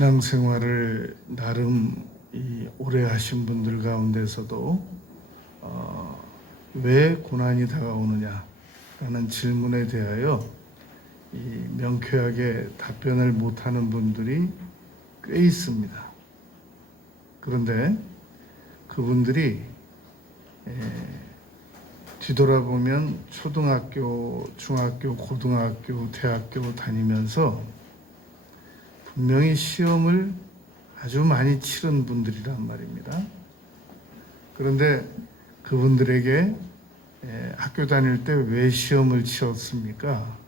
신앙생활을 나름 오래 하신 분들 가운데서도 왜 고난이 다가오느냐라는 질문에 대하여 명쾌하게 답변을 못하는 분들이 꽤 있습니다. 그런데 그분들이 뒤돌아보면 초등학교, 중학교, 고등학교, 대학교 다니면서 분명히 시험을 아주 많이 치른 분들이란 말입니다. 그런데 그분들에게 학교 다닐 때 왜 시험을 치렀습니까?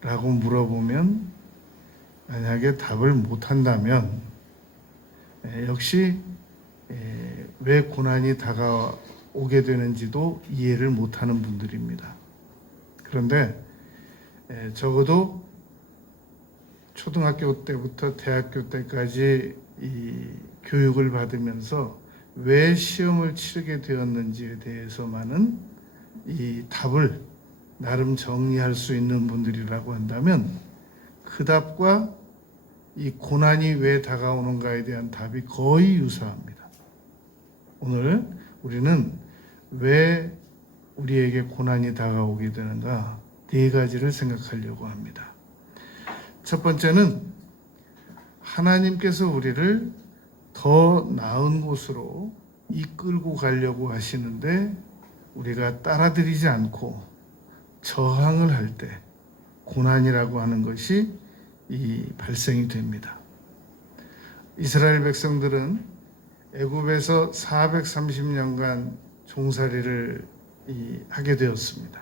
라고 물어보면 만약에 답을 못한다면 역시 왜 고난이 다가오게 되는지도 이해를 못하는 분들입니다. 그런데 적어도 초등학교 때부터 대학교 때까지 이 교육을 받으면서 왜 시험을 치르게 되었는지에 대해서만은 이 답을 나름 정리할 수 있는 분들이라고 한다면 그 답과 이 고난이 왜 다가오는가에 대한 답이 거의 유사합니다. 오늘 우리는 왜 우리에게 고난이 다가오게 되는가 네 가지를 생각하려고 합니다. 첫 번째는 하나님께서 우리를 더 나은 곳으로 이끌고 가려고 하시는데 우리가 따라들이지 않고 저항을 할 때 고난이라고 하는 것이 발생이 됩니다. 이스라엘 백성들은 애굽에서 430년간 종살이를 하게 되었습니다.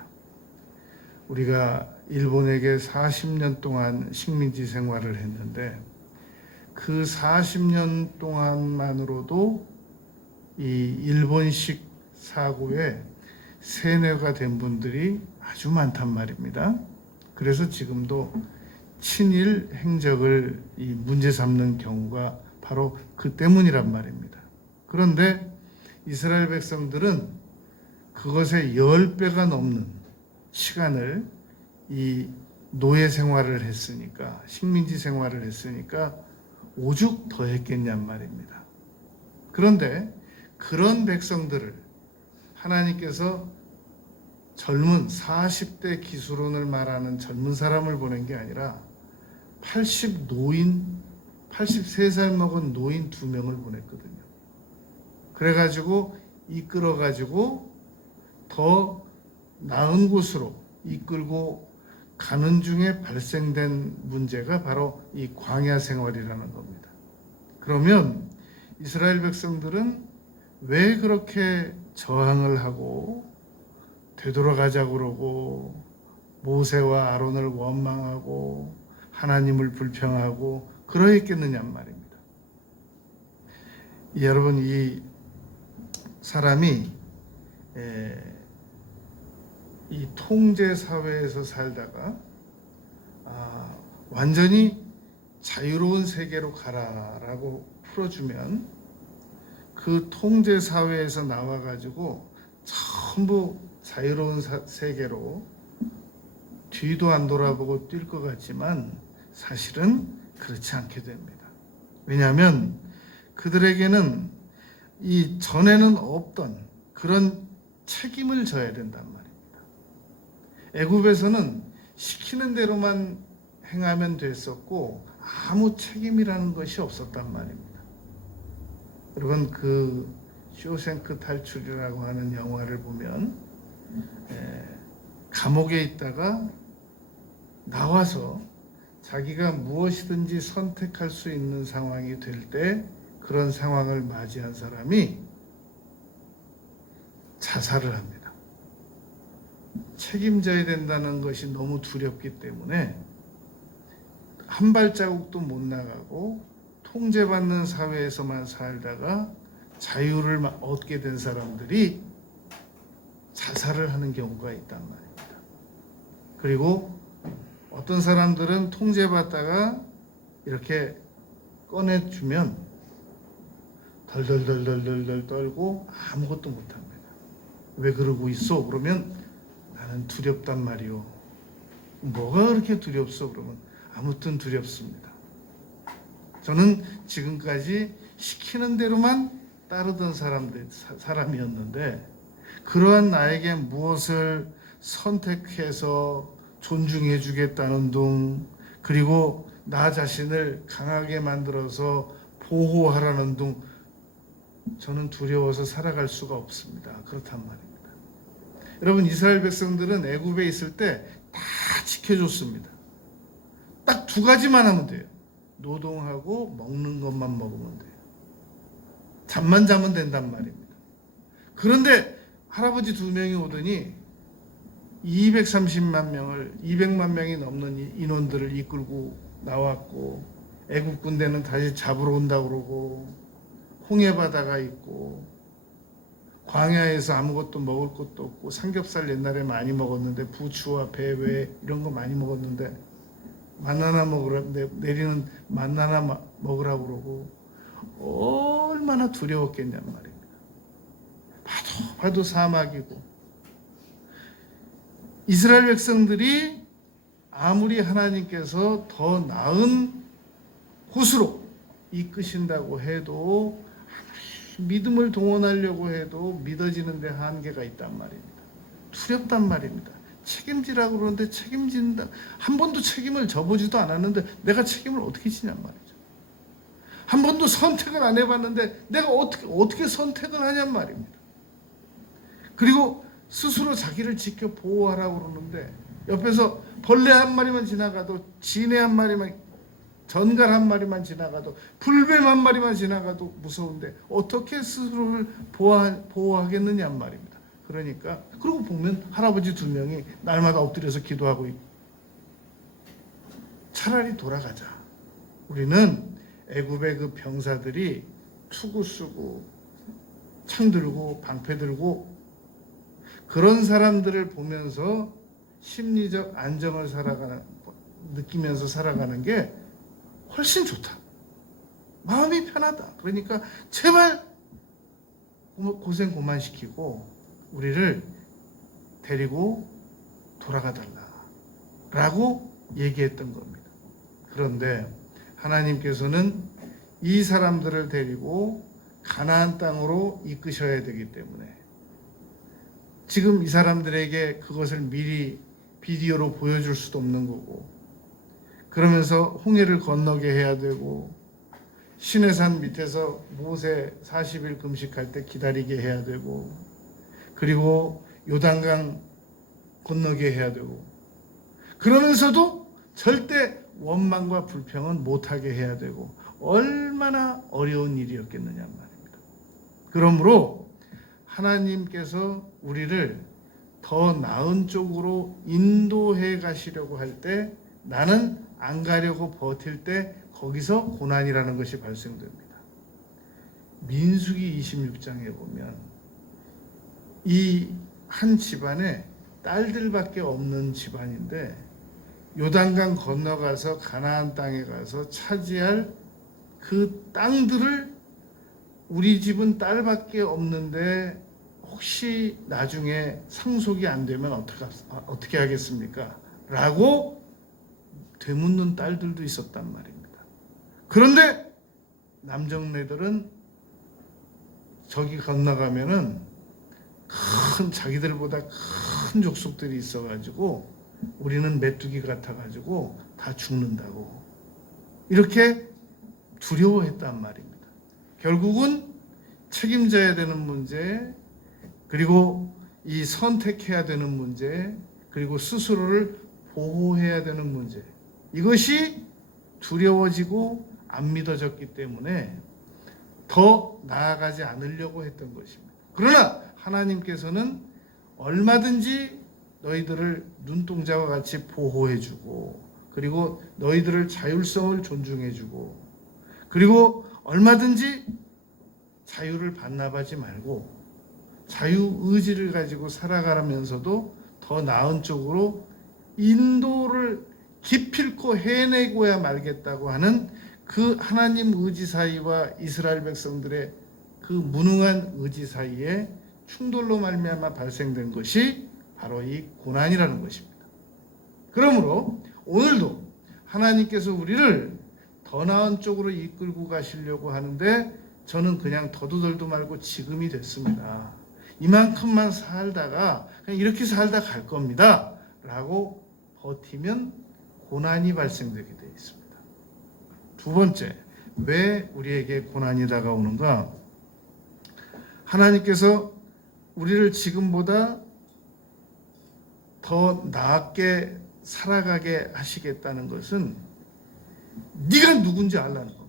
우리가 일본에게 40년 동안 식민지 생활을 했는데 그 40년 동안만으로도 이 일본식 사고에 세뇌가 된 분들이 아주 많단 말입니다. 그래서 지금도 친일 행적을 문제 삼는 경우가 바로 그 때문이란 말입니다. 그런데 이스라엘 백성들은 그것의 10배가 넘는 시간을 이 노예 생활을 했으니까, 식민지 생활을 했으니까 오죽 더 했겠냔 말입니다. 그런데 그런 백성들을 하나님께서 젊은 40대 기술원을 말하는 젊은 사람을 보낸 게 아니라 83살 먹은 노인 2명을 보냈거든요. 그래가지고 이끌어가지고 더 나은 곳으로 이끌고 가는 중에 발생된 문제가 바로 이 광야 생활이라는 겁니다. 그러면 이스라엘 백성들은 왜 그렇게 저항을 하고 되돌아가자고 그러고 모세와 아론을 원망하고 하나님을 불평하고 그러했겠느냐 말입니다. 여러분, 이 사람이 이 통제 사회에서 살다가 완전히 자유로운 세계로 가라라고 풀어주면 그 통제 사회에서 나와가지고 전부 자유로운 세계로 뒤도 안 돌아보고 뛸 것 같지만 사실은 그렇지 않게 됩니다. 왜냐하면 그들에게는 이 전에는 없던 그런 책임을 져야 된단 말입니다. 애굽에서는 시키는 대로만 행하면 됐었고 아무 책임이라는 것이 없었단 말입니다. 여러분, 그 쇼생크 탈출이라고 하는 영화를 보면 감옥에 있다가 나와서 자기가 무엇이든지 선택할 수 있는 상황이 될 때 그런 상황을 맞이한 사람이 자살을 합니다. 책임져야 된다는 것이 너무 두렵기 때문에 한 발자국도 못 나가고 통제받는 사회에서만 살다가 자유를 얻게 된 사람들이 자살을 하는 경우가 있단 말입니다. 그리고 어떤 사람들은 통제받다가 이렇게 꺼내주면 덜덜덜덜덜 떨고 아무것도 못합니다. 왜 그러고 있어? 그러면 나는 두렵단 말이오. 뭐가 그렇게 두렵소? 그러면 아무튼 두렵습니다. 저는 지금까지 시키는 대로만 따르던 사람이었는데 그러한 나에게 무엇을 선택해서 존중해 주겠다는 둥, 그리고 나 자신을 강하게 만들어서 보호하라는 둥, 저는 두려워서 살아갈 수가 없습니다. 그렇단 말입니다. 여러분, 이스라엘 백성들은 애굽에 있을 때 다 지켜줬습니다. 딱 두 가지만 하면 돼요. 노동하고 먹는 것만 먹으면 돼요. 잠만 자면 된단 말입니다. 그런데 할아버지 두 명이 오더니 230만 명을, 200만 명이 넘는 인원들을 이끌고 나왔고, 애굽 군대는 다시 잡으러 온다고 그러고, 홍해바다가 있고, 광야에서 아무것도 먹을 것도 없고, 삼겹살 옛날에 많이 먹었는데, 부추와 배회 이런 거 많이 먹었는데, 만나나 먹으라, 내리는 만나나 먹으라고 그러고, 얼마나 두려웠겠냔 말입니다. 봐도 사막이고, 이스라엘 백성들이 아무리 하나님께서 더 나은 곳으로 이끄신다고 해도, 믿음을 동원하려고 해도 믿어지는 데 한계가 있단 말입니다. 두렵단 말입니다. 책임지라고 그러는데 책임진다. 한 번도 책임을 져보지도 않았는데 내가 책임을 어떻게 지냔 말이죠. 한 번도 선택을 안 해봤는데 내가 어떻게 선택을 하냔 말입니다. 그리고 스스로 자기를 지켜 보호하라고 그러는데 옆에서 벌레 한 마리만 지나가도, 지네 한 마리만, 전갈 한 마리만 지나가도, 불뱀 한 마리만 지나가도 무서운데 어떻게 스스로를 보호하겠느냐 말입니다. 그러니까, 그러고 보면 할아버지 두 명이 날마다 엎드려서 기도하고 있고, 차라리 돌아가자. 우리는 애굽의 그 병사들이 투구 쓰고 창 들고 방패 들고 그런 사람들을 보면서 심리적 안정을 느끼면서 살아가는 게 훨씬 좋다. 마음이 편하다. 그러니까 제발 고생 그만 시키고 우리를 데리고 돌아가달라 라고 얘기했던 겁니다. 그런데 하나님께서는 이 사람들을 데리고 가나안 땅으로 이끄셔야 되기 때문에 지금 이 사람들에게 그것을 미리 비디오로 보여줄 수도 없는 거고, 그러면서 홍해를 건너게 해야 되고, 시내산 밑에서 모세 40일 금식할 때 기다리게 해야 되고, 그리고 요단강 건너게 해야 되고, 그러면서도 절대 원망과 불평은 못하게 해야 되고, 얼마나 어려운 일이었겠느냐 말입니다. 그러므로 하나님께서 우리를 더 나은 쪽으로 인도해 가시려고 할 때, 나는 안 가려고 버틸 때 거기서 고난이라는 것이 발생됩니다. 민수기 26장에 보면 이 한 집안에 딸들밖에 없는 집안인데 요단강 건너가서 가나안 땅에 가서 차지할 그 땅들을, 우리 집은 딸밖에 없는데 혹시 나중에 상속이 안 되면 어떻게 하겠습니까? 라고 되묻는 딸들도 있었단 말입니다. 그런데 남정네들은 저기 건너가면은 자기들보다 큰 족속들이 있어가지고 우리는 메뚜기 같아가지고 다 죽는다고 이렇게 두려워했단 말입니다. 결국은 책임져야 되는 문제, 그리고 이 선택해야 되는 문제, 그리고 스스로를 보호해야 되는 문제, 이것이 두려워지고 안 믿어졌기 때문에 더 나아가지 않으려고 했던 것입니다. 그러나 하나님께서는 얼마든지 너희들을 눈동자와 같이 보호해주고, 그리고 너희들을 자율성을 존중해주고, 그리고 얼마든지 자유를 반납하지 말고 자유의지를 가지고 살아가면서도 더 나은 쪽으로 인도를 기필코 해내고야 말겠다고 하는 그 하나님 의지 사이와 이스라엘 백성들의 그 무능한 의지 사이에 충돌로 말미암아 발생된 것이 바로 이 고난이라는 것입니다. 그러므로 오늘도 하나님께서 우리를 더 나은 쪽으로 이끌고 가시려고 하는데 저는 그냥 더도덜도 말고 지금이 됐습니다. 이만큼만 살다가 그냥 이렇게 살다 갈 겁니다. 라고 버티면 고난이 발생되게 되어 있습니다. 두 번째, 왜 우리에게 고난이 다가오는가? 하나님께서 우리를 지금보다 더 나았게 살아가게 하시겠다는 것은 네가 누군지 알라는 겁니다.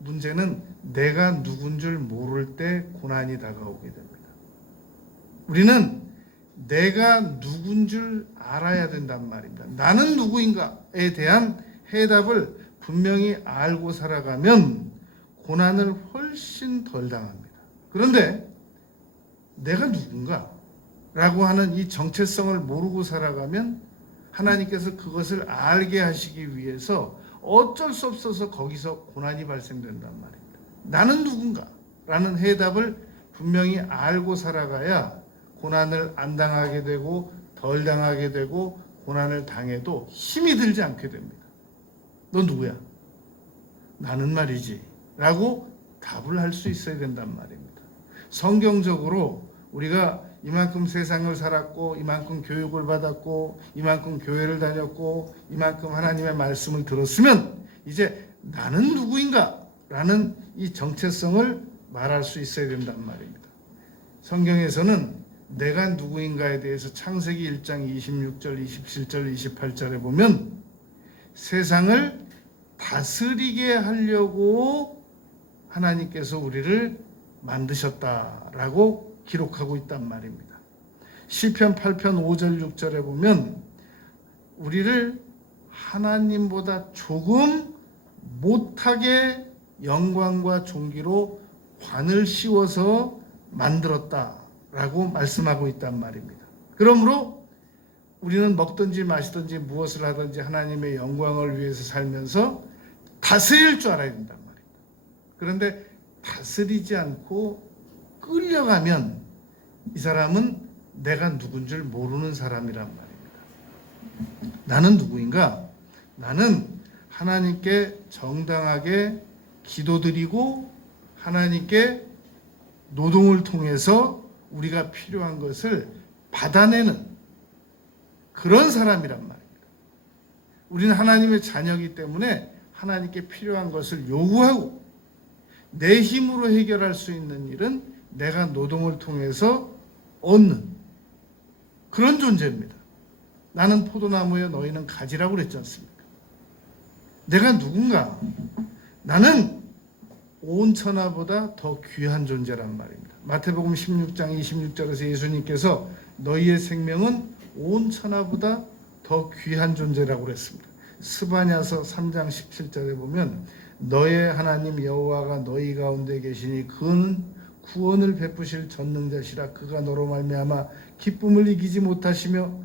문제는 내가 누군 줄 모를 때 고난이 다가오게 됩니다. 우리는 내가 누군 줄 알아야 된단 말입니다. 나는 누구인가에 대한 해답을 분명히 알고 살아가면 고난을 훨씬 덜 당합니다. 그런데 내가 누군가? 라고 하는 이 정체성을 모르고 살아가면 하나님께서 그것을 알게 하시기 위해서 어쩔 수 없어서 거기서 고난이 발생된단 말입니다. 나는 누군가? 라는 해답을 분명히 알고 살아가야 고난을 안 당하게 되고 덜 당하게 되고 고난을 당해도 힘이 들지 않게 됩니다. 너 누구야? 나는 말이지. 라고 답을 할 수 있어야 된단 말입니다. 성경적으로 우리가 이만큼 세상을 살았고 이만큼 교육을 받았고 이만큼 교회를 다녔고 이만큼 하나님의 말씀을 들었으면 이제 나는 누구인가? 라는 이 정체성을 말할 수 있어야 된단 말입니다. 성경에서는 내가 누구인가에 대해서 창세기 1장 26절, 27절, 28절에 보면 세상을 다스리게 하려고 하나님께서 우리를 만드셨다라고 기록하고 있단 말입니다. 시편 8편 5절 6절에 보면 우리를 하나님보다 조금 못하게 영광과 존귀로 관을 씌워서 만들었다라고 말씀하고 있단 말입니다. 그러므로 우리는 먹든지 마시든지 무엇을 하든지 하나님의 영광을 위해서 살면서 다스릴 줄 알아야 된단 말입니다. 그런데 다스리지 않고 끌려가면 이 사람은 내가 누군 줄 모르는 사람이란 말입니다. 나는 누구인가? 나는 하나님께 정당하게 기도드리고 하나님께 노동을 통해서 우리가 필요한 것을 받아내는 그런 사람이란 말입니다. 우리는 하나님의 자녀이기 때문에 하나님께 필요한 것을 요구하고 내 힘으로 해결할 수 있는 일은 내가 노동을 통해서 얻는 그런 존재입니다. 나는 포도나무여 너희는 가지라고 그랬지 않습니까? 내가 누군가? 나는 온 천하보다 더 귀한 존재란 말입니다. 마태복음 16장 26절에서 예수님께서 너희의 생명은 온 천하보다 더 귀한 존재라고 그랬습니다. 스바냐서 3장 17절에 보면 너의 하나님 여호와가 너희 가운데 계시니 그는 구원을 베푸실 전능자시라. 그가 너로 말미암아 기쁨을 이기지 못하시며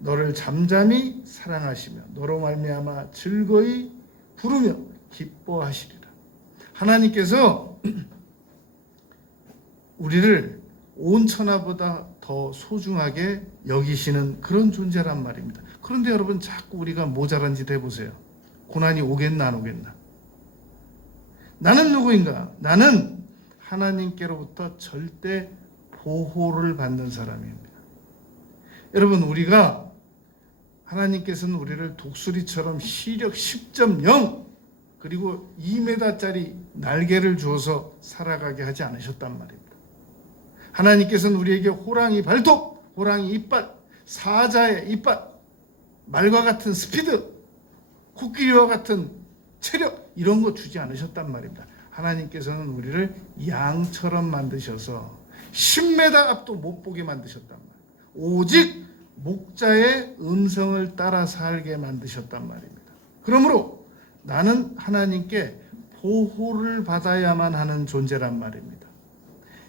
너를 잠잠히 사랑하시며 너로 말미암아 즐거이 부르며 기뻐하시리라. 하나님께서 우리를 온 천하보다 더 소중하게 여기시는 그런 존재란 말입니다. 그런데 여러분 자꾸 우리가 모자란 짓 해보세요. 고난이 오겠나 안 오겠나? 나는 누구인가? 나는 하나님께로부터 절대 보호를 받는 사람입니다. 여러분 우리가 하나님께서는 우리를 독수리처럼 시력 10.0 그리고 2m짜리 날개를 주어서 살아가게 하지 않으셨단 말입니다. 하나님께서는 우리에게 호랑이 발톱, 호랑이 이빨, 사자의 이빨, 말과 같은 스피드, 코끼리와 같은 체력 이런 거 주지 않으셨단 말입니다. 하나님께서는 우리를 양처럼 만드셔서 10m 앞도 못 보게 만드셨단 말입니다. 오직 목자의 음성을 따라 살게 만드셨단 말입니다. 그러므로 나는 하나님께 보호를 받아야만 하는 존재란 말입니다.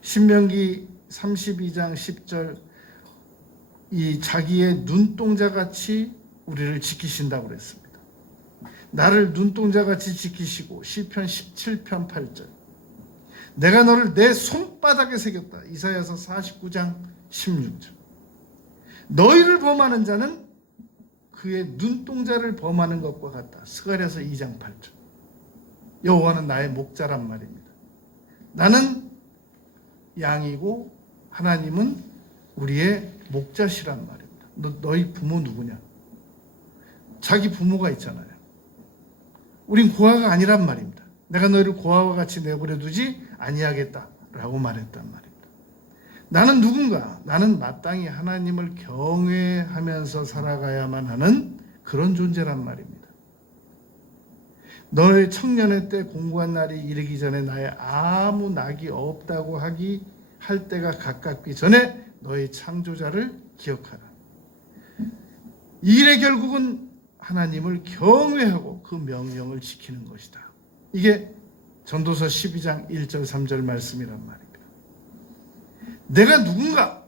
신명기 32장 10절 이 자기의 눈동자같이 우리를 지키신다고 그랬습니다. 나를 눈동자같이 지키시고 시편 17편 8절 내가 너를 내 손바닥에 새겼다. 이사야서 49장 16절 너희를 범하는 자는 그의 눈동자를 범하는 것과 같다. 스가랴서 2장 8절. 여호와는 나의 목자란 말입니다. 나는 양이고 하나님은 우리의 목자시란 말입니다. 너희 부모 누구냐? 자기 부모가 있잖아요. 우린 고아가 아니란 말입니다. 내가 너희를 고아와 같이 내버려 두지 아니하겠다라고 말했단 말입니다. 나는 누군가? 나는 마땅히 하나님을 경외하면서 살아가야만 하는 그런 존재란 말입니다. 너의 청년의 때 공고한 날이 이르기 전에 나의 아무 낙이 없다고 할 때가 가깝기 전에 너의 창조자를 기억하라. 이 일의 결국은 하나님을 경외하고 그 명령을 지키는 것이다. 이게 전도서 12장 1절 3절 말씀이란 말입니다. 내가 누군가?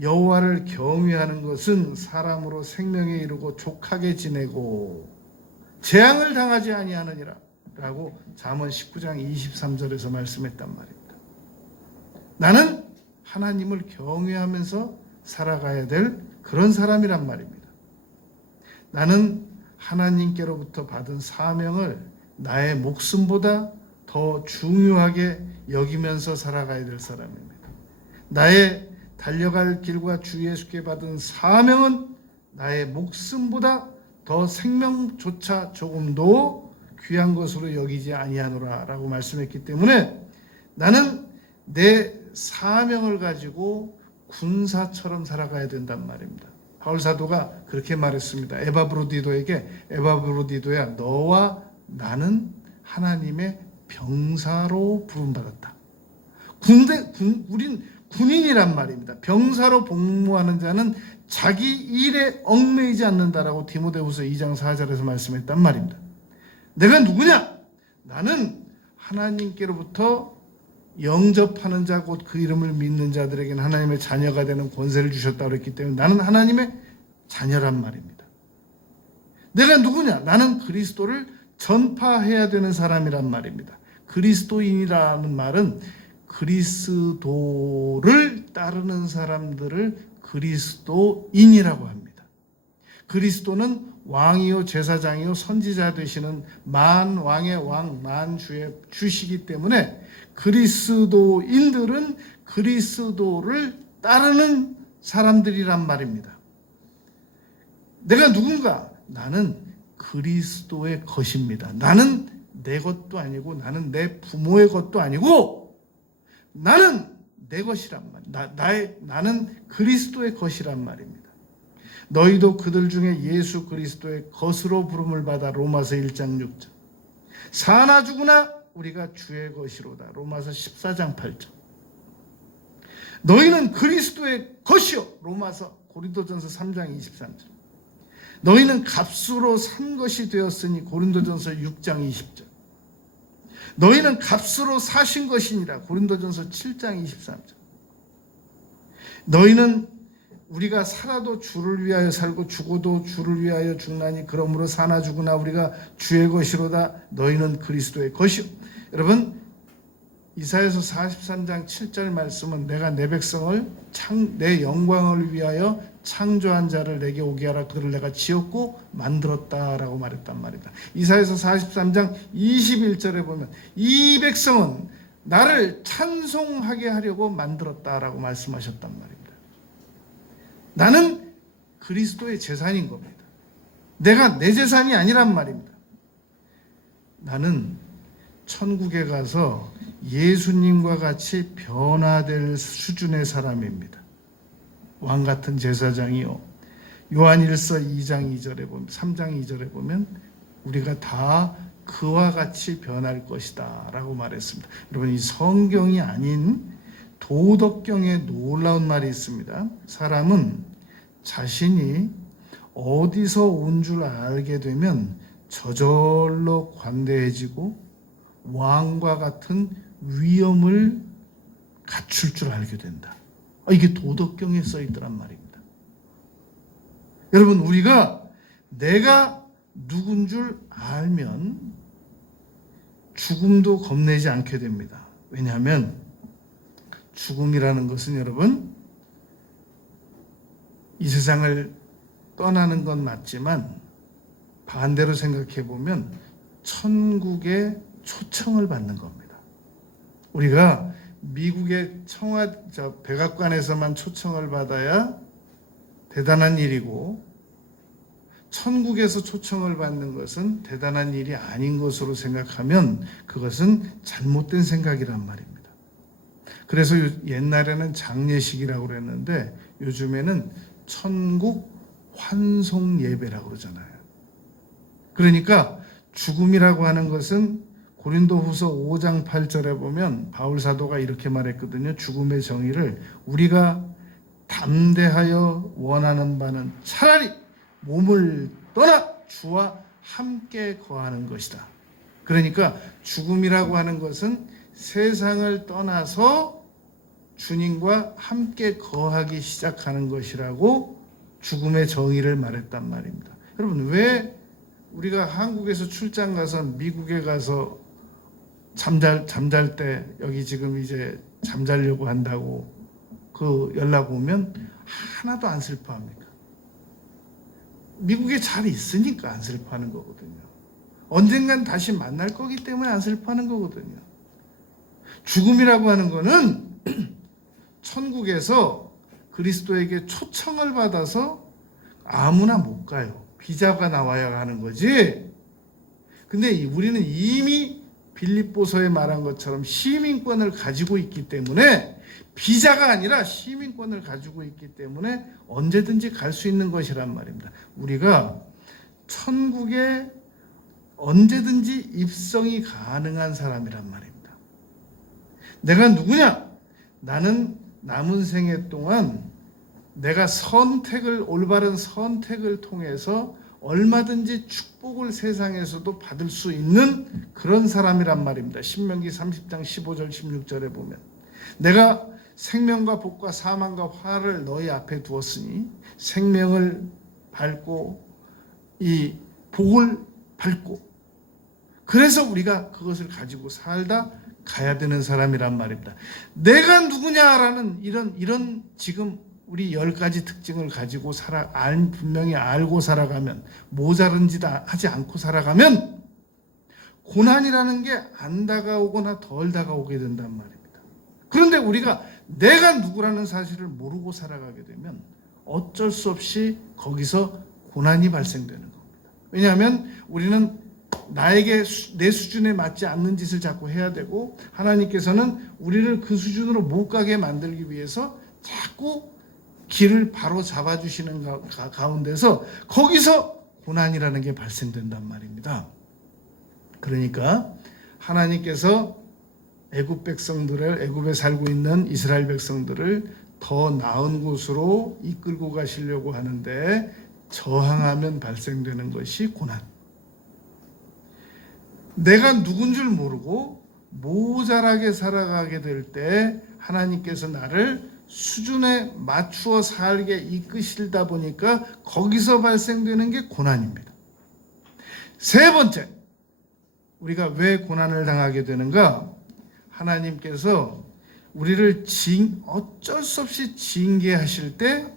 여호와를 경외하는 것은 사람으로 생명에 이르고 족하게 지내고 재앙을 당하지 아니하느니라 라고 잠언 19장 23절에서 말씀했단 말입니다. 나는 하나님을 경외하면서 살아가야 될 그런 사람이란 말입니다. 나는 하나님께로부터 받은 사명을 나의 목숨보다 더 중요하게 여기면서 살아가야 될 사람입니다. 나의 달려갈 길과 주 예수께 받은 사명은 나의 목숨보다 더 생명조차 조금도 귀한 것으로 여기지 아니하노라 라고 말씀했기 때문에 나는 내 사명을 가지고 군사처럼 살아가야 된단 말입니다. 바울 사도가 그렇게 말했습니다. 에바브로디도에게 에바브로디도야 너와 나는 하나님의 병사로 부름받았다. 우린 군인이란 말입니다. 병사로 복무하는 자는 자기 일에 얽매이지 않는다라고 디모데후서 2장 4절에서 말씀했단 말입니다. 내가 누구냐? 나는 하나님께로부터 영접하는 자 곧 그 이름을 믿는 자들에게는 하나님의 자녀가 되는 권세를 주셨다고 그랬기 때문에 나는 하나님의 자녀란 말입니다. 내가 누구냐? 나는 그리스도를 전파해야 되는 사람이란 말입니다. 그리스도인이라는 말은 그리스도를 따르는 사람들을 그리스도인이라고 합니다. 그리스도는 왕이요 제사장이요 선지자 되시는 만왕의 왕 만주의 주시기 때문에 그리스도인들은 그리스도를 따르는 사람들이란 말입니다. 내가 누군가? 나는 그리스도의 것입니다. 나는 내 것도 아니고 나는 내 부모의 것도 아니고 나는 내 것이란 말. 나는 그리스도의 것이란 말입니다. 너희도 그들 중에 예수 그리스도의 것으로 부름을 받아 로마서 1장 6절. 사나 죽으나 우리가 주의 것이로다. 로마서 14장 8절. 너희는 그리스도의 것이요. 로마서 고린도전서 3장 23절. 너희는 값으로 산 것이 되었으니 고린도전서 6장 20절. 너희는 값으로 사신 것이니라. 고린도전서 7장 23절. 너희는 우리가 살아도 주를 위하여 살고 죽어도 주를 위하여 죽나니 그러므로 사나 죽으나 우리가 주의 것이로다. 너희는 그리스도의 것이요. 여러분 이사야서 43장 7절 말씀은 내가 내 백성을 내 영광을 위하여 창조한 자를 내게 오게 하라. 그들을 내가 지었고 만들었다라고 말했단 말이다. 이사야서 43장 21절에 보면 이 백성은 나를 찬송하게 하려고 만들었다라고 말씀하셨단 말입니다. 나는 그리스도의 재산인 겁니다. 내가 내 재산이 아니란 말입니다. 나는 천국에 가서 예수님과 같이 변화될 수준의 사람입니다. 왕 같은 제사장이요. 요한일서 2장 2절에 보면 3장 2절에 보면 우리가 다 그와 같이 변할 것이다 라고 말했습니다. 여러분 이 성경이 아닌 도덕경에 놀라운 말이 있습니다. 사람은 자신이 어디서 온 줄 알게 되면 저절로 관대해지고 왕과 같은 위엄을 갖출 줄 알게 된다. 이게 도덕경에 써있더란 말입니다. 여러분 우리가 내가 누군 줄 알면 죽음도 겁내지 않게 됩니다. 왜냐하면 죽음이라는 것은 여러분 이 세상을 떠나는 건 맞지만 반대로 생각해 보면 천국의 초청을 받는 겁니다. 우리가 미국의 백악관에서만 초청을 받아야 대단한 일이고 천국에서 초청을 받는 것은 대단한 일이 아닌 것으로 생각하면 그것은 잘못된 생각이란 말입니다. 그래서 옛날에는 장례식이라고 그랬는데 요즘에는 천국 환송 예배라고 그러잖아요. 그러니까 죽음이라고 하는 것은 고린도후서 5장 8절에 보면 바울 사도가 이렇게 말했거든요. 죽음의 정의를 우리가 담대하여 원하는 바는 차라리 몸을 떠나 주와 함께 거하는 것이다. 그러니까 죽음이라고 하는 것은 세상을 떠나서 주님과 함께 거하기 시작하는 것이라고 죽음의 정의를 말했단 말입니다. 여러분, 왜 우리가 한국에서 출장 가서 미국에 가서 잠잘 때 여기 지금 이제 잠자려고 한다고 그 연락 오면 하나도 안 슬퍼합니까? 미국에 잘 있으니까 안 슬퍼하는 거거든요. 언젠간 다시 만날 거기 때문에 안 슬퍼하는 거거든요. 죽음이라고 하는 거는 천국에서 그리스도에게 초청을 받아서 아무나 못 가요. 비자가 나와야 하는 거지. 근데 우리는 이미 빌립보서에 말한 것처럼 시민권을 가지고 있기 때문에 비자가 아니라 시민권을 가지고 있기 때문에 언제든지 갈 수 있는 것이란 말입니다. 우리가 천국에 언제든지 입성이 가능한 사람이란 말입니다. 내가 누구냐? 나는 남은 생애 동안 내가 올바른 선택을 통해서 얼마든지 축복을 세상에서도 받을 수 있는 그런 사람이란 말입니다. 신명기 30장 15절 16절에 보면 내가 생명과 복과 사망과 화를 너희 앞에 두었으니 생명을 밟고 이 복을 밟고 그래서 우리가 그것을 가지고 살다 가야 되는 사람이란 말입니다. 내가 누구냐라는 이런 지금 우리 10가지 특징을 가지고 분명히 알고 살아가면 모자른 짓 하지 않고 살아가면 고난이라는 게 안 다가오거나 덜 다가오게 된단 말입니다. 그런데 우리가 내가 누구라는 사실을 모르고 살아가게 되면 어쩔 수 없이 거기서 고난이 발생되는 겁니다. 왜냐하면 우리는 내 수준에 맞지 않는 짓을 자꾸 해야 되고 하나님께서는 우리를 그 수준으로 못 가게 만들기 위해서 자꾸 길을 바로 잡아주시는 가운데서 거기서 고난이라는 게 발생된단 말입니다. 그러니까 하나님께서 애굽에 살고 있는 이스라엘 백성들을 더 나은 곳으로 이끌고 가시려고 하는데 저항하면 발생되는 것이 고난. 내가 누군 줄 모르고 모자라게 살아가게 될 때 하나님께서 나를 수준에 맞추어 살게 이끄시다 보니까 거기서 발생되는 게 고난입니다. 세 번째, 우리가 왜 고난을 당하게 되는가? 하나님께서 우리를 어쩔 수 없이 징계하실 때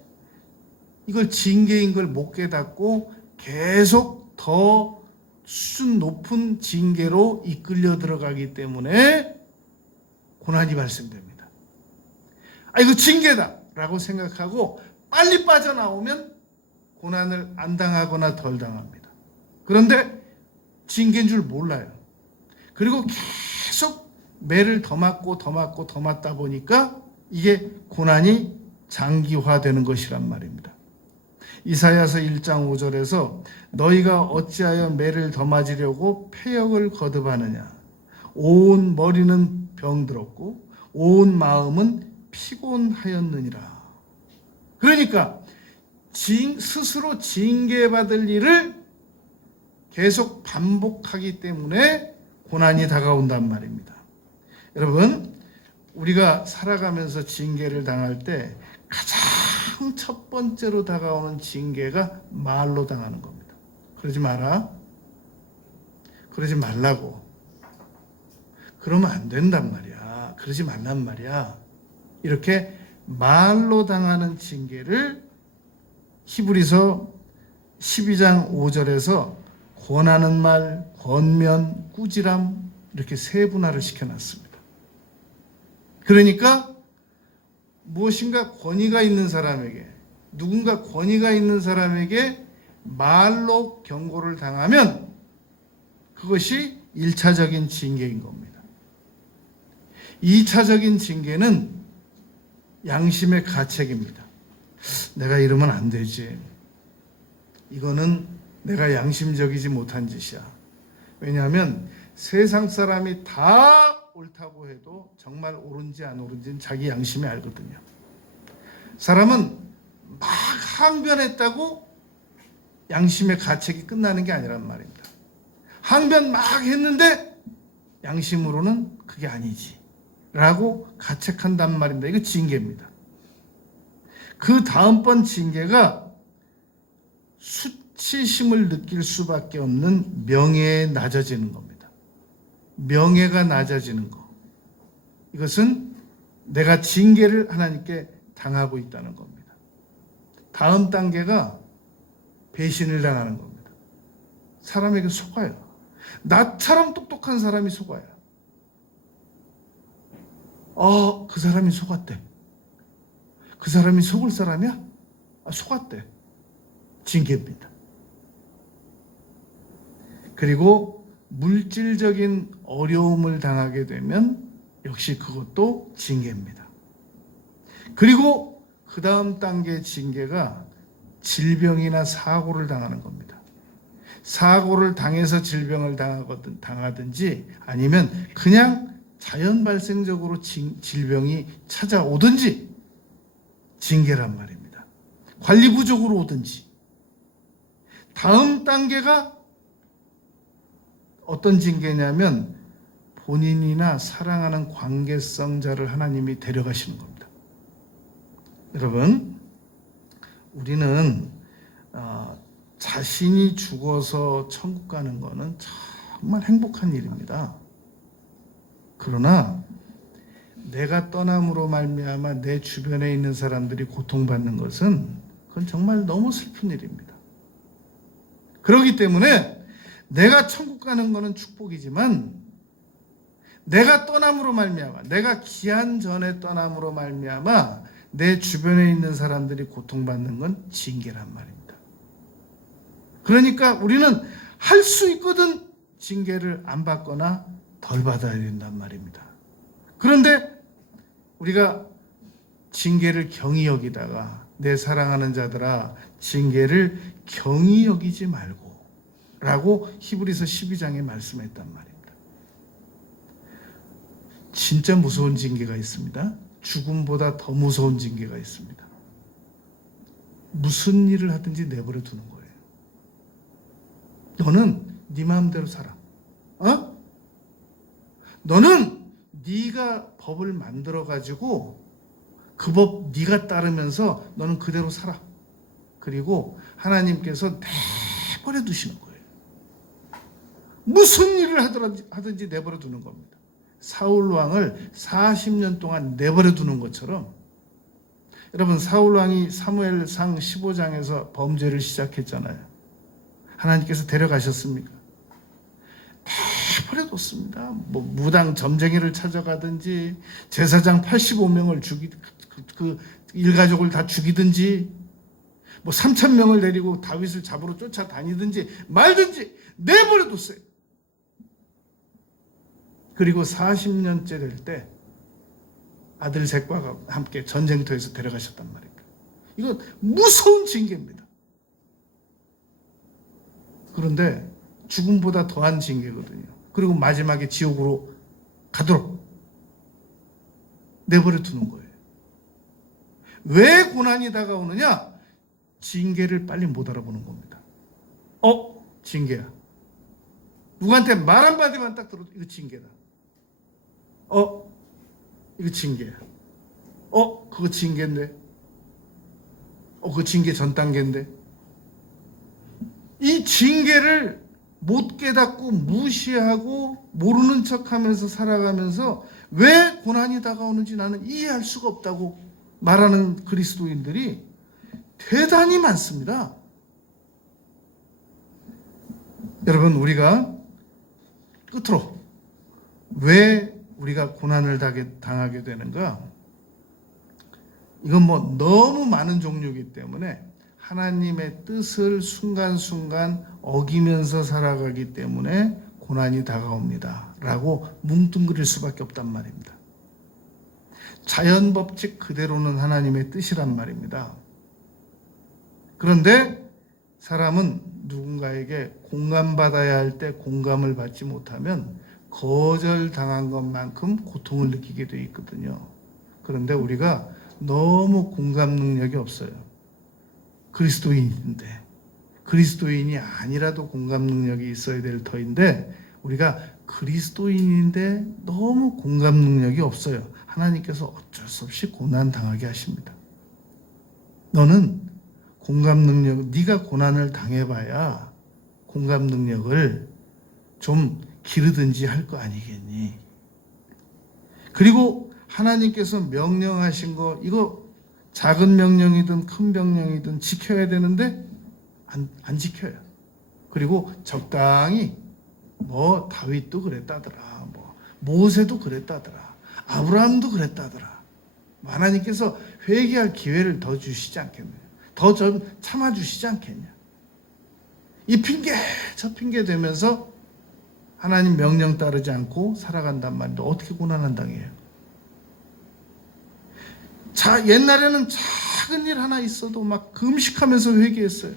이걸 징계인 걸 못 깨닫고 계속 더 수준 높은 징계로 이끌려 들어가기 때문에 고난이 발생됩니다. 이거 징계다 라고 생각하고 빨리 빠져나오면 고난을 안 당하거나 덜 당합니다. 그런데 징계인 줄 몰라요. 그리고 계속 매를 더 맞고 더 맞고 더 맞다 보니까 이게 고난이 장기화되는 것이란 말입니다. 이사야서 1장 5절에서 너희가 어찌하여 매를 더 맞으려고 패역을 거듭하느냐. 온 머리는 병들었고 온 마음은 피곤하였느니라. 그러니까 스스로 징계받을 일을 계속 반복하기 때문에 고난이 다가온단 말입니다. 여러분, 우리가 살아가면서 징계를 당할 때 가장 첫 번째로 다가오는 징계가 말로 당하는 겁니다. 그러지 마라. 그러지 말라고. 그러면 안 된단 말이야. 그러지 말란 말이야. 이렇게 말로 당하는 징계를 히브리서 12장 5절에서 권하는 말, 권면, 꾸지람 이렇게 세 분할을 시켜놨습니다. 그러니까 무엇인가 권위가 있는 사람에게, 누군가 권위가 있는 사람에게 말로 경고를 당하면 그것이 1차적인 징계인 겁니다. 2차적인 징계는 양심의 가책입니다. 내가 이러면 안 되지. 이거는 내가 양심적이지 못한 짓이야. 왜냐하면 세상 사람이 다 옳다고 해도 정말 옳은지 안 옳은지는 자기 양심이 알거든요. 사람은 막 항변했다고 양심의 가책이 끝나는 게 아니란 말입니다. 항변 막 했는데 양심으로는 그게 아니지 라고 가책한단 말입니다. 이거 징계입니다. 그 다음번 징계가 수치심을 느낄 수밖에 없는 명예에 낮아지는 겁니다. 명예가 낮아지는 거. 이것은 내가 징계를 하나님께 당하고 있다는 겁니다. 다음 단계가 배신을 당하는 겁니다. 사람에게 속아요. 나처럼 똑똑한 사람이 속아요. 그 사람이 속았대. 그 사람이 속을 사람이야? 속았대. 징계입니다. 그리고 물질적인 어려움을 당하게 되면 역시 그것도 징계입니다. 그리고 그 다음 단계 징계가 질병이나 사고를 당하는 겁니다. 사고를 당해서 질병을 당하든지 아니면 그냥 자연 발생적으로 질병이 찾아오든지 징계란 말입니다. 관리 부족으로 오든지. 다음 단계가 어떤 징계냐면 본인이나 사랑하는 관계성자를 하나님이 데려가시는 겁니다. 여러분, 우리는 자신이 죽어서 천국 가는 것은 정말 행복한 일입니다. 그러나 내가 떠남으로 말미암아 내 주변에 있는 사람들이 고통받는 것은 그건 정말 너무 슬픈 일입니다. 그렇기 때문에 내가 천국 가는 것은 축복이지만 내가 떠남으로 말미암아, 내가 기한 전에 떠남으로 말미암아 내 주변에 있는 사람들이 고통받는 건 징계란 말입니다. 그러니까 우리는 할 수 있거든 징계를 안 받거나 덜 받아야 된단 말입니다. 그런데 우리가 징계를 경히 여기다가 내 사랑하는 자들아 징계를 경히 여기지 말고 라고 히브리서 12장에 말씀했단 말입니다. 진짜 무서운 징계가 있습니다. 죽음보다 더 무서운 징계가 있습니다. 무슨 일을 하든지 내버려 두는 거예요. 너는 네 마음대로 살아. 너는 네가 법을 만들어 가지고 그 법 네가 따르면서 너는 그대로 살아. 그리고 하나님께서 내버려 두시는 거예요. 무슨 일을 하든지 내버려 두는 겁니다. 사울 왕을 40년 동안 내버려 두는 것처럼 여러분 사울 왕이 사무엘상 15장에서 범죄를 시작했잖아요. 하나님께서 데려가셨습니까? 내버려뒀습니다. 무당 점쟁이를 찾아가든지 제사장 85명을 그 일가족을 다 죽이든지 3,000명을 데리고 다윗을 잡으러 쫓아다니든지 말든지 내버려뒀어요. 그리고 40년째 될 때 아들 셋과 함께 전쟁터에서 데려가셨단 말입니다. 이건 무서운 징계입니다. 그런데 죽음보다 더한 징계거든요. 그리고 마지막에 지옥으로 가도록 내버려 두는 거예요. 왜 고난이 다가오느냐? 징계를 빨리 못 알아보는 겁니다. 징계야. 누구한테 말 한마디만 딱 들어도 이거 징계다. 이거 징계야. 그거 징계인데. 그거 징계 전 단계인데. 이 징계를 못 깨닫고 무시하고 모르는 척하면서 살아가면서 왜 고난이 다가오는지 나는 이해할 수가 없다고 말하는 그리스도인들이 대단히 많습니다. 여러분, 우리가 끝으로 왜 우리가 고난을 당하게 되는가? 이건 뭐 너무 많은 종류이기 때문에 하나님의 뜻을 순간순간 어기면서 살아가기 때문에 고난이 다가옵니다 라고 뭉뚱그릴 수밖에 없단 말입니다. 자연 법칙 그대로는 하나님의 뜻이란 말입니다. 그런데 사람은 누군가에게 공감받아야 할 때 공감을 받지 못하면 거절당한 것만큼 고통을 느끼게 돼 있거든요. 그런데 우리가 너무 공감 능력이 없어요. 그리스도인인데, 그리스도인이 아니라도 공감 능력이 있어야 될 터인데 우리가 그리스도인인데 너무 공감 능력이 없어요. 하나님께서 어쩔 수 없이 고난 당하게 하십니다. 너는 공감 능력, 네가 고난을 당해봐야 공감 능력을 좀 기르든지 할 거 아니겠니? 그리고 하나님께서 명령하신 거, 이거 작은 명령이든 큰 명령이든 지켜야 되는데 안 지켜요. 그리고 적당히 뭐 다윗도 그랬다더라, 뭐 모세도 그랬다더라, 아브라함도 그랬다더라. 하나님께서 회개할 기회를 더 주시지 않겠냐? 더 좀 참아주시지 않겠냐? 이 핑계 저 핑계 되면서 하나님 명령 따르지 않고 살아간단 말인데 어떻게 고난을 당해요? 자, 옛날에는 작은 일 하나 있어도 막 금식하면서 회개했어요.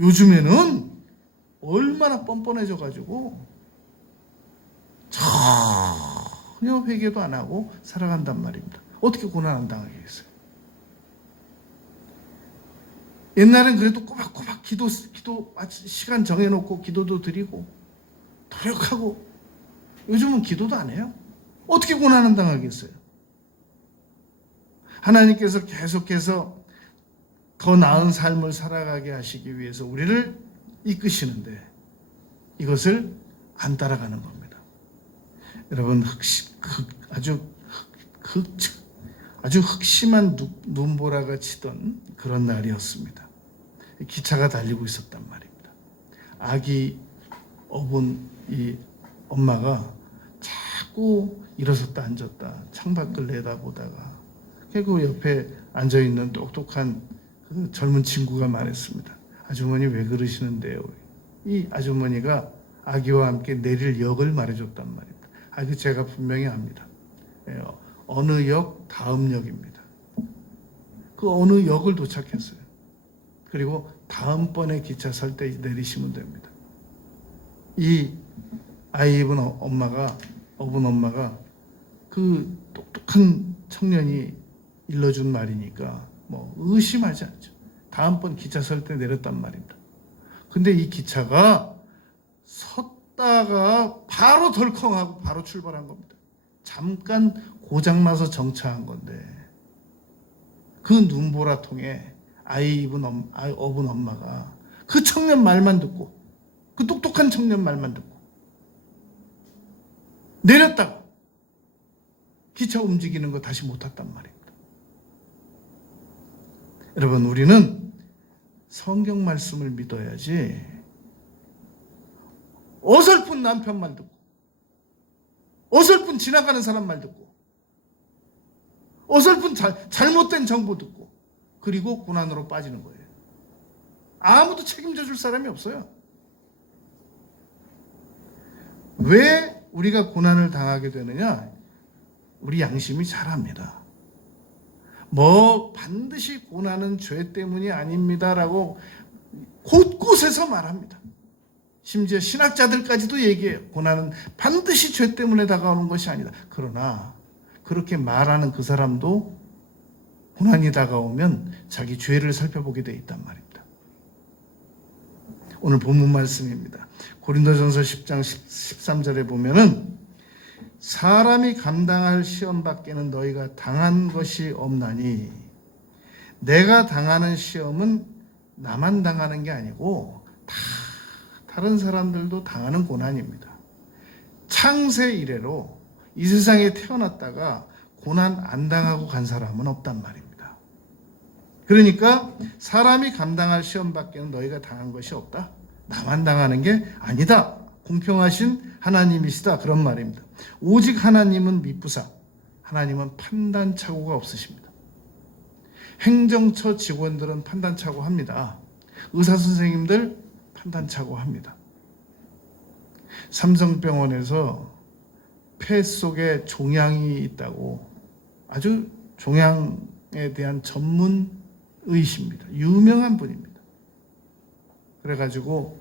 요즘에는 얼마나 뻔뻔해져가지고 전혀 회개도 안 하고 살아간단 말입니다. 어떻게 고난 안 당하겠어요? 옛날엔 그래도 꼬박꼬박 기도 시간 정해놓고 기도도 드리고 노력하고, 요즘은 기도도 안 해요. 어떻게 고난을 당하겠어요? 하나님께서 계속해서 더 나은 삶을 살아가게 하시기 위해서 우리를 이끄시는데 이것을 안 따라가는 겁니다. 여러분, 아주 흑심한 눈보라가 치던 그런 날이었습니다. 기차가 달리고 있었단 말입니다. 아기 어분 이 엄마가 자꾸 일어섰다 앉았다 창밖을 내다보다가 그 옆에 앉아있는 똑똑한 그 젊은 친구가 말했습니다. 아주머니 왜 그러시는데요? 이 아주머니가 아기와 함께 내릴 역을 말해줬단 말입니다. 그 제가 분명히 압니다. 어느 역 다음 역입니다. 그 어느 역을 도착했어요. 그리고 다음번에 기차 설 때 내리시면 됩니다. 이 아이 입은 엄마가 그 똑똑한 청년이 일러준 말이니까 뭐 의심하지 않죠. 다음번 기차 설 때 내렸단 말입니다. 근데 이 기차가 섰다가 바로 덜컹하고 바로 출발한 겁니다. 잠깐 고장나서 정차한 건데 그 눈보라통에 아이 입은 어분 엄마가 그 청년 말만 듣고, 그 똑똑한 청년 말만 듣고 내렸다가 기차 움직이는 거 다시 못 탔단 말입니다. 여러분, 우리는 성경 말씀을 믿어야지 어설픈 남편 말 듣고, 어설픈 지나가는 사람 말 듣고, 어설픈 잘못된 정보 듣고, 그리고 고난으로 빠지는 거예요. 아무도 책임져 줄 사람이 없어요. 왜 우리가 고난을 당하게 되느냐? 우리 양심이 잘 압니다. 뭐 반드시 고난은 죄 때문이 아닙니다라고 곳곳에서 말합니다. 심지어 신학자들까지도 얘기해요. 고난은 반드시 죄 때문에 다가오는 것이 아니다. 그러나 그렇게 말하는 그 사람도 고난이 다가오면 자기 죄를 살펴보게 돼 있단 말입니다. 오늘 본문 말씀입니다. 고린도전서 10장 13절에 보면은 사람이 감당할 시험 밖에는 너희가 당한 것이 없나니 내가 당하는 시험은 나만 당하는 게 아니고 다른 사람들도 당하는 고난입니다. 창세 이래로 이 세상에 태어났다가 고난 안 당하고 간 사람은 없단 말입니다. 그러니까 사람이 감당할 시험 밖에는 너희가 당한 것이 없다. 나만 당하는 게 아니다. 공평하신 하나님이시다. 그런 말입니다. 오직 하나님은 미쁘사, 하나님은 판단착오가 없으십니다. 행정처 직원들은 판단착오합니다. 의사 선생님들 판단착오합니다. 삼성병원에서 폐 속에 종양이 있다고, 아주 종양에 대한 전문의십니다. 유명한 분입니다. 그래가지고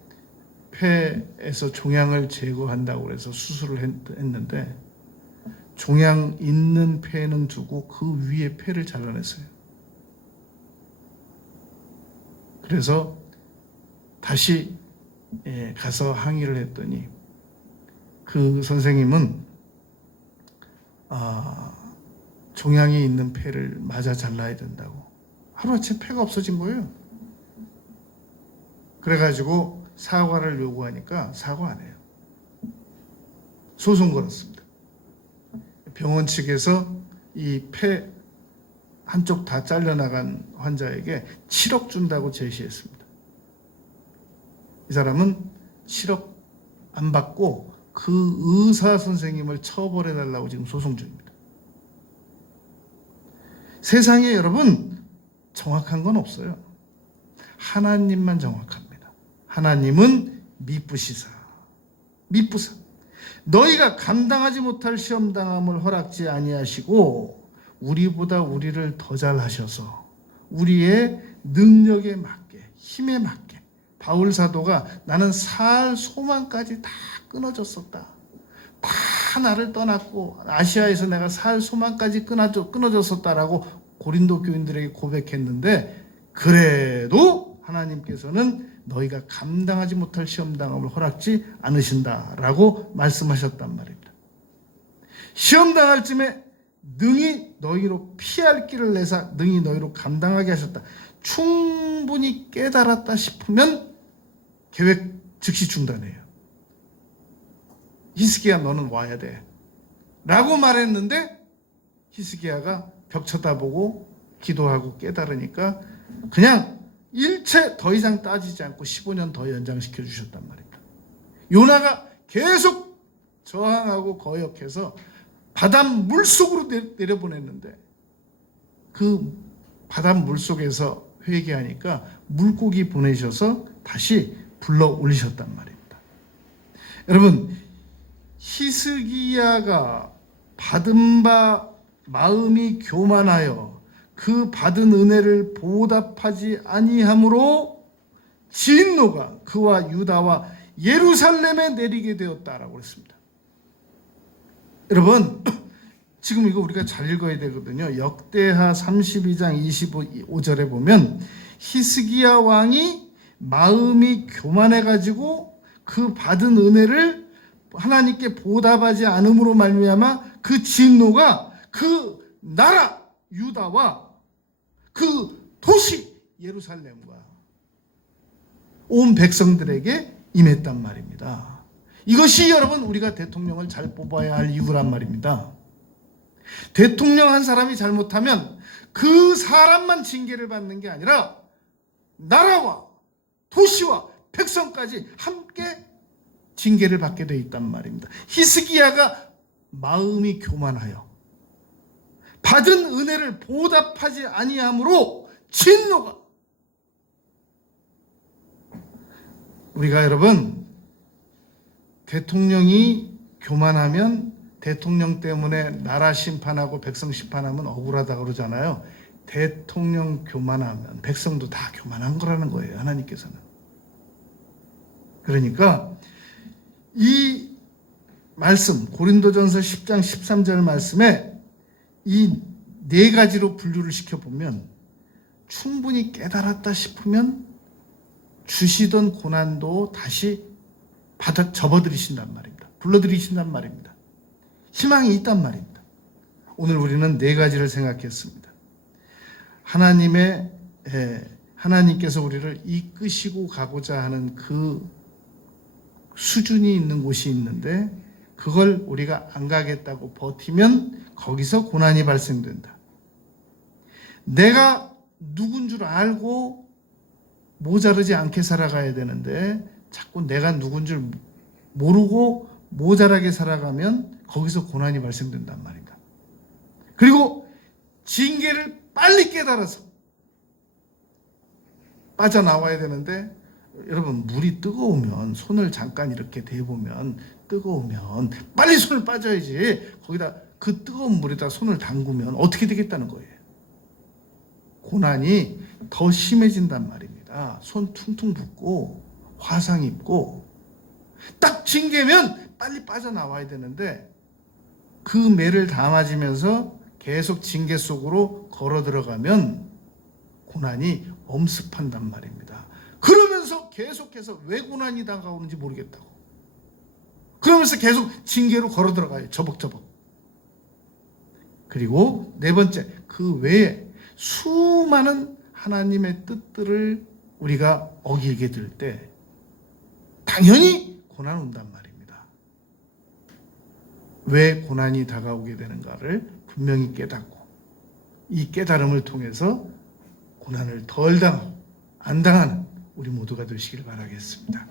폐에서 종양을 제거한다고 해서 수술을 했는데, 종양 있는 폐는 두고 그 위에 폐를 잘라냈어요. 그래서 다시 가서 항의를 했더니 그 선생님은 종양이 있는 폐를 맞아 잘라야 된다고. 하루아침에 폐가 없어진 거예요. 그래가지고 사과를 요구하니까 사과 안 해요. 소송 걸었습니다. 병원 측에서 이 폐 한쪽 다 잘려나간 환자에게 7억 준다고 제시했습니다. 이 사람은 7억 안 받고 그 의사 선생님을 처벌해달라고 지금 소송 중입니다. 세상에 여러분 정확한 건 없어요. 하나님만 정확합니다. 하나님은 미쁘시사, 미쁘사, 너희가 감당하지 못할 시험당함을 허락지 아니하시고 우리보다 우리를 더 잘하셔서 우리의 능력에 맞게, 힘에 맞게, 바울 사도가 나는 살 소망까지 다 끊어졌었다. 다 나를 떠났고 아시아에서 내가 살 소망까지 끊어졌었다라고 고린도 교인들에게 고백했는데, 그래도 하나님께서는 너희가 감당하지 못할 시험당함을 허락지 않으신다라고 말씀하셨단 말입니다. 시험당할 쯤에 능히 너희로 피할 길을 내사 능히 너희로 감당하게 하셨다. 충분히 깨달았다 싶으면 계획 즉시 중단해요. 히스기야 너는 와야 돼 라고 말했는데, 히스기야가 벽 쳐다보고 기도하고 깨달으니까 그냥 일체 더 이상 따지지 않고 15년 더 연장시켜 주셨단 말입니다. 요나가 계속 저항하고 거역해서 바닷 물속으로 내려보냈는데, 그 바닷 물속에서 회개하니까 물고기 보내셔서 다시 불러 올리셨단 말입니다. 여러분, 히스기야가 받은 바 마음이 교만하여 그 받은 은혜를 보답하지 아니함으로 진노가 그와 유다와 예루살렘에 내리게 되었다라고 했습니다. 여러분, 지금 이거 우리가 잘 읽어야 되거든요. 역대하 32장 25절에 보면 히스기야 왕이 마음이 교만해가지고 그 받은 은혜를 하나님께 보답하지 않음으로 말미암아 그 진노가 그 나라 유다와 그 도시 예루살렘과 온 백성들에게 임했단 말입니다. 이것이 여러분 우리가 대통령을 잘 뽑아야 할 이유란 말입니다. 대통령 한 사람이 잘못하면 그 사람만 징계를 받는 게 아니라 나라와 도시와 백성까지 함께 징계를 받게 돼 있단 말입니다. 히스기야가 마음이 교만하여 받은 은혜를 보답하지 아니함으로 진노가. 우리가 여러분 대통령이 교만하면 대통령 때문에 나라 심판하고 백성 심판하면 억울하다 그러잖아요. 대통령 교만하면 백성도 다 교만한 거라는 거예요, 하나님께서는. 그러니까 이 말씀 고린도전서 10장 13절 말씀에 이 네 가지로 분류를 시켜보면 충분히 깨달았다 싶으면 주시던 고난도 다시 받아 접어들이신단 말입니다. 불러들이신단 말입니다. 희망이 있단 말입니다. 오늘 우리는 네 가지를 생각했습니다. 하나님께서 우리를 이끄시고 가고자 하는 그 수준이 있는 곳이 있는데 그걸 우리가 안 가겠다고 버티면 거기서 고난이 발생된다. 내가 누군 줄 알고 모자르지 않게 살아가야 되는데 자꾸 내가 누군 줄 모르고 모자라게 살아가면 거기서 고난이 발생된단 말입니다. 그리고 징계를 빨리 깨달아서 빠져나와야 되는데, 여러분 물이 뜨거우면 손을 잠깐 이렇게 대보면 뜨거우면 빨리 손을 빠져야지, 거기다 그 뜨거운 물에다 손을 담그면 어떻게 되겠다는 거예요. 고난이 더 심해진단 말입니다. 손 퉁퉁 붓고 화상 입고 딱 징계면 빨리 빠져나와야 되는데, 그 매를 다 맞으면서 계속 징계 속으로 걸어 들어가면 고난이 엄습한단 말입니다. 그러면서 계속해서 왜 고난이 다가오는지 모르겠다고. 그러면서 계속 징계로 걸어 들어가요. 저벅저벅. 그리고 네 번째, 그 외에 수많은 하나님의 뜻들을 우리가 어기게 될 때 당연히 고난 온단 말입니다. 왜 고난이 다가오게 되는가를 분명히 깨닫고, 이 깨달음을 통해서 고난을 덜 당하고 안 당하는 우리 모두가 되시길 바라겠습니다.